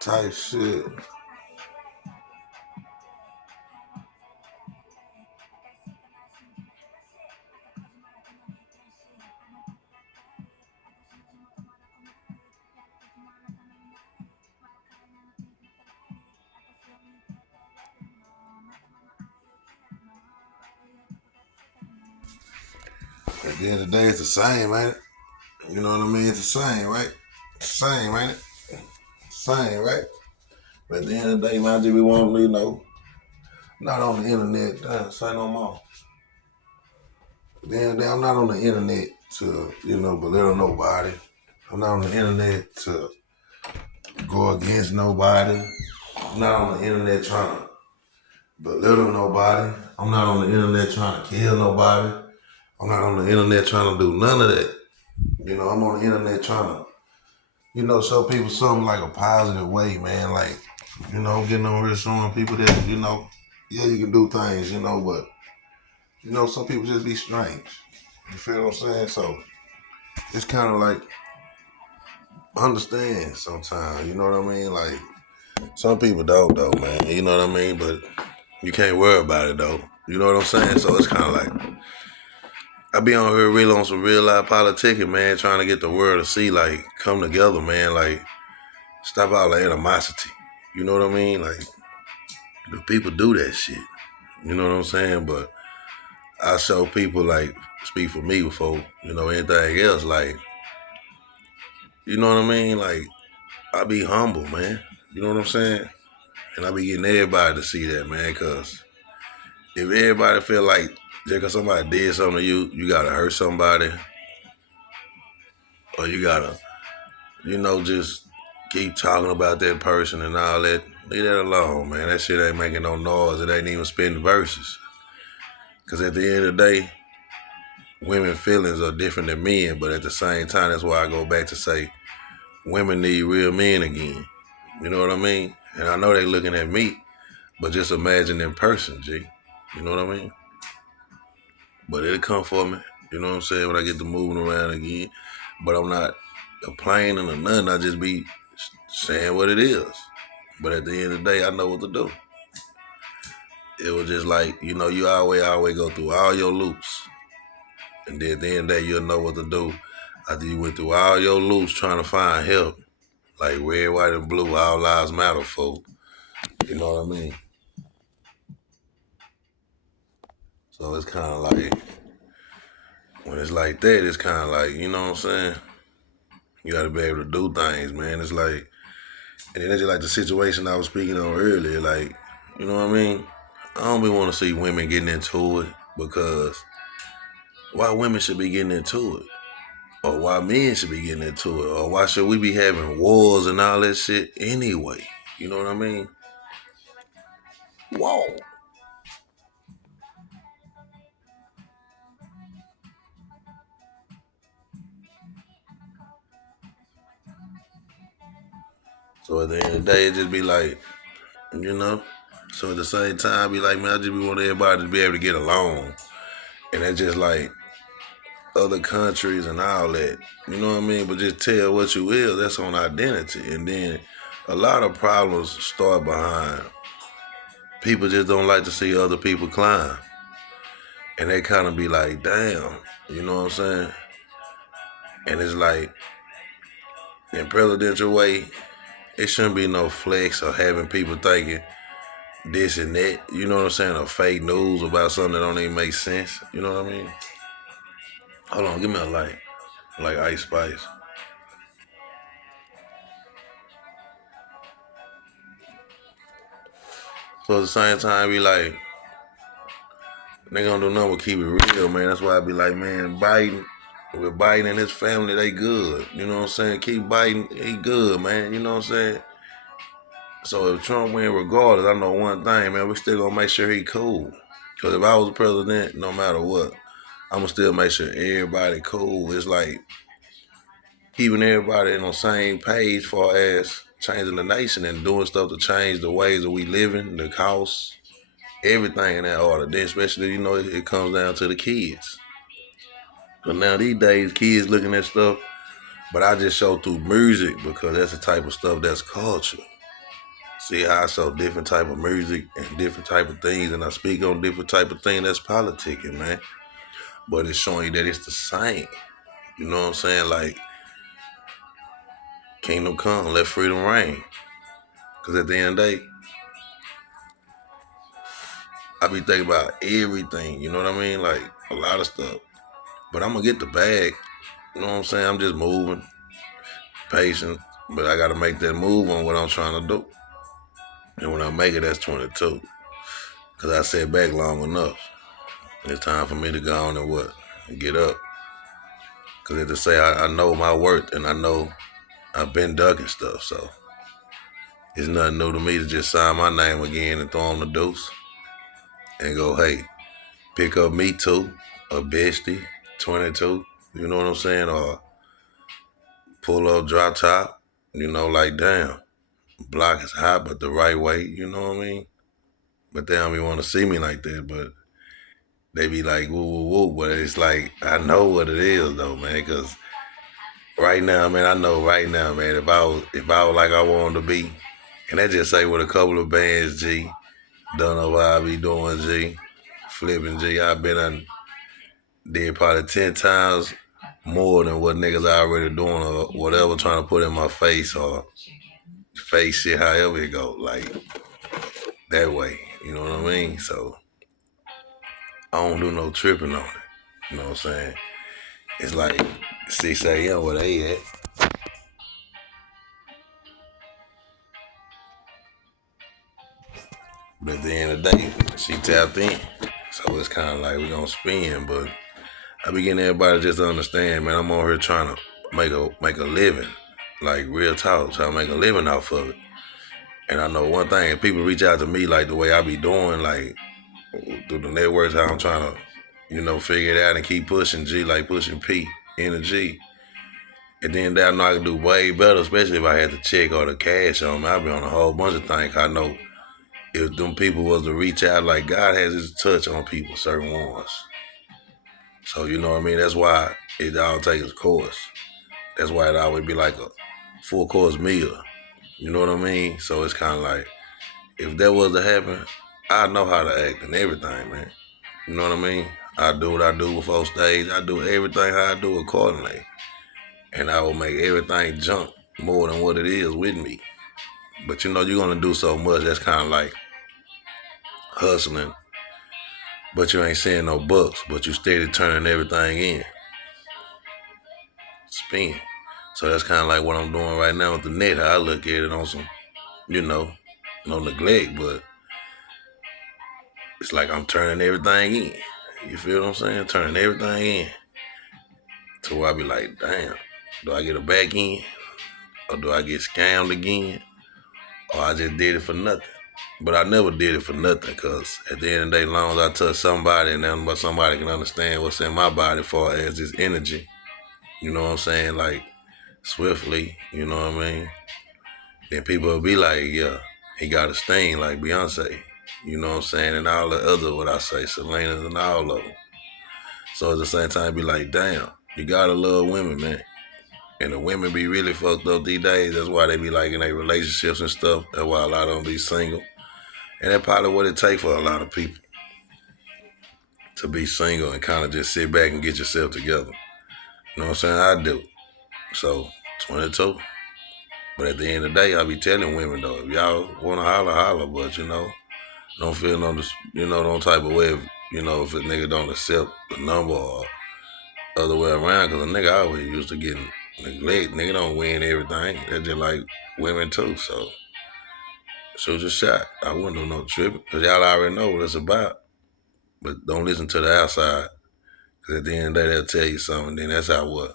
type shit. At the end of the day, it's the same, ain't it? You know what I mean? It's the same, right? Same, ain't it? Same, right? But at the end of the day, man, I just be wanting to, not on the internet. Say no more. At the end of the day, I'm not on the internet to, belittle nobody. I'm not on the internet to go against nobody. I'm not on the internet trying to belittle nobody. I'm not on the internet trying to kill nobody. I'm not on the internet trying to do none of that. I'm on the internet trying to, show people something like a positive way, man. Like, I'm getting on here showing people that, yeah, you can do things, but, some people just be strange. You feel what I'm saying? So it's kind of like, understand sometimes, you know what I mean? Like, some people don't, though, man. You know what I mean? But you can't worry about it, though. You know what I'm saying? So it's kind of like, I be on here really on some real life politicking, man, trying to get the world to see, like, come together, man. Like, stop all the animosity. You know what I mean? Like, the people do that shit. You know what I'm saying? But I show people, like, speak for me before, anything else. Like, you know what I mean? Like, I be humble, man. You know what I'm saying? And I be getting everybody to see that, man, because if everybody feel like just because somebody did something to you, you got to hurt somebody or you got to, just keep talking about that person and all that, leave that alone, man. That shit ain't making no noise. It ain't even spitting verses. Because at the end of the day, women feelings are different than men, but at the same time, that's why I go back to say women need real men again. You know what I mean? And I know they looking at me, but just imagine in person, G. You know what I mean? But it'll come for me. You know what I'm saying? When I get to moving around again. But I'm not complaining or nothing. I just be saying what it is. But at the end of the day, I know what to do. It was just like, you always go through all your loops. And then at the end of the day, you'll know what to do. After you went through all your loops trying to find help. Like red, white, and blue, all lives matter, folk. You know what I mean? So it's kind of like, when it's like that, it's kind of like, you know what I'm saying? You got to be able to do things, man. It's like, and then it's just like the situation I was speaking on earlier. Like, you know what I mean? I don't be want to see women getting into it because why women should be getting into it, or why men should be getting into it, or why should we be having wars and all that shit anyway? You know what I mean? Whoa. So at the end of the day, it just be like, you know. So at the same time, be like, man, I just be want everybody to be able to get along, and that's just like other countries and all that. You know what I mean? But just tell what you is. That's on identity, and then a lot of problems start behind people just don't like to see other people climb, and they kind of be like, damn, you know what I'm saying? And it's like in presidential way, it shouldn't be no flex or having people thinking this and that, you know what I'm saying, or fake news about something that don't even make sense. You know what I mean? Hold on, give me a light, like Ice Spice. So at the same time, be like, they gonna do nothing but keep it real, man. That's why I be like, man, Biden, with Biden and his family, they good. You know what I'm saying? Keep Biden, he good, man. You know what I'm saying? So if Trump win regardless, I know one thing, man, we still gonna make sure he cool. Cause if I was the president, no matter what, I'ma still make sure everybody cool. It's like keeping everybody on the same page for as changing the nation and doing stuff to change the ways that we living, the costs, everything in that order. Then especially, it comes down to the kids. But now these days, kids looking at stuff, but I just show through music because that's the type of stuff that's culture. See how I show different type of music and different type of things, and I speak on different type of things that's politicking, man. But it's showing you that it's the same. You know what I'm saying? Like, kingdom come, let freedom reign. Cause at the end of the day, I be thinking about everything. You know what I mean? Like a lot of stuff. But I'm gonna get the bag. You know what I'm saying? I'm just moving, patient. But I gotta make that move on what I'm trying to do. And when I make it, that's 22. Cause I sat back long enough. It's time for me to go on and what? And get up. Cause as to say I know my worth and I know I've been ducking stuff. So it's nothing new to me to just sign my name again and throw on the deuce. And go, hey, pick up me too, a bestie, 22. You know what I'm saying? Or pull up, drop top. You know, like damn, block is hot, but the right way. You know what I mean? But they don't even want to see me like that. But they be like, woo, woo, woo. But it's like, I know what it is though, man. Because right now, man, I know right now, man, if I was like I wanted to be, and that just say with a couple of bands, G, done know what I be doing, G, flipping, G, I've been on, did probably 10 times more than what niggas already doing or whatever trying to put in my face or face shit, however it go, like that way. You know what I mean? So I don't do no tripping on it. You know what I'm saying? It's like 6 a.m. where they at. But at the end of the day, she tapped in. So it's kind of like we gonna spin, but I be getting everybody just to understand, man. I'm on here trying to make a living, like real talk, trying to make a living off of it. And I know one thing, if people reach out to me like the way I be doing, like through the networks, how I'm trying to, figure it out and keep pushing G, like pushing P in the G. And then that I know I can do way better, especially if I had the check or the cash on me. I'll be on a whole bunch of things. I know if them people was to reach out, like God has his touch on people, certain ones. So you know what I mean? That's why it all takes its course. That's why it always be like a 4-course meal. You know what I mean? So it's kind of like, if that was to happen, I know how to act and everything, man. You know what I mean? I do what I do before stage. I do everything how I do accordingly. And I will make everything jump more than what it is with me. But you're going to do so much. That's kind of like hustling. But you ain't seeing no bucks. But you steady turning everything in. Spin. So that's kind of like what I'm doing right now with the net. How I look at it on some, no neglect. But it's like I'm turning everything in. You feel what I'm saying? Turning everything in. To where I be like, damn, do I get a back end? Or do I get scammed again? Or I just did it for nothing? But I never did it for nothing, because at the end of the day, as long as I touch somebody and then somebody can understand what's in my body as far as this energy, you know what I'm saying? Like, swiftly, you know what I mean? Then people will be like, yeah, he got a sting like Beyonce, you know what I'm saying? And all the other, what I say, Selena's and all of them. So at the same time, be like, damn, you gotta love women, man. And the women be really fucked up these days. That's why they be like in their relationships and stuff. That's why a lot of them be single. And that's probably what it takes for a lot of people to be single and kind of just sit back and get yourself together. You know what I'm saying? I do. So, 22. But at the end of the day, I be telling women though, if y'all want to holler, holler. But, don't feel no type of way if a nigga don't accept the number or other way around. Because a nigga always used to getting neglect. Nigga don't win everything. That's just like women too. So shoot your shot. I wouldn't do no tripping, because y'all already know what it's about. But don't listen to the outside, because at the end of the day, they'll tell you something. Then that's how what.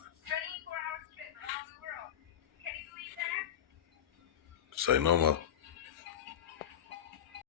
Say no more.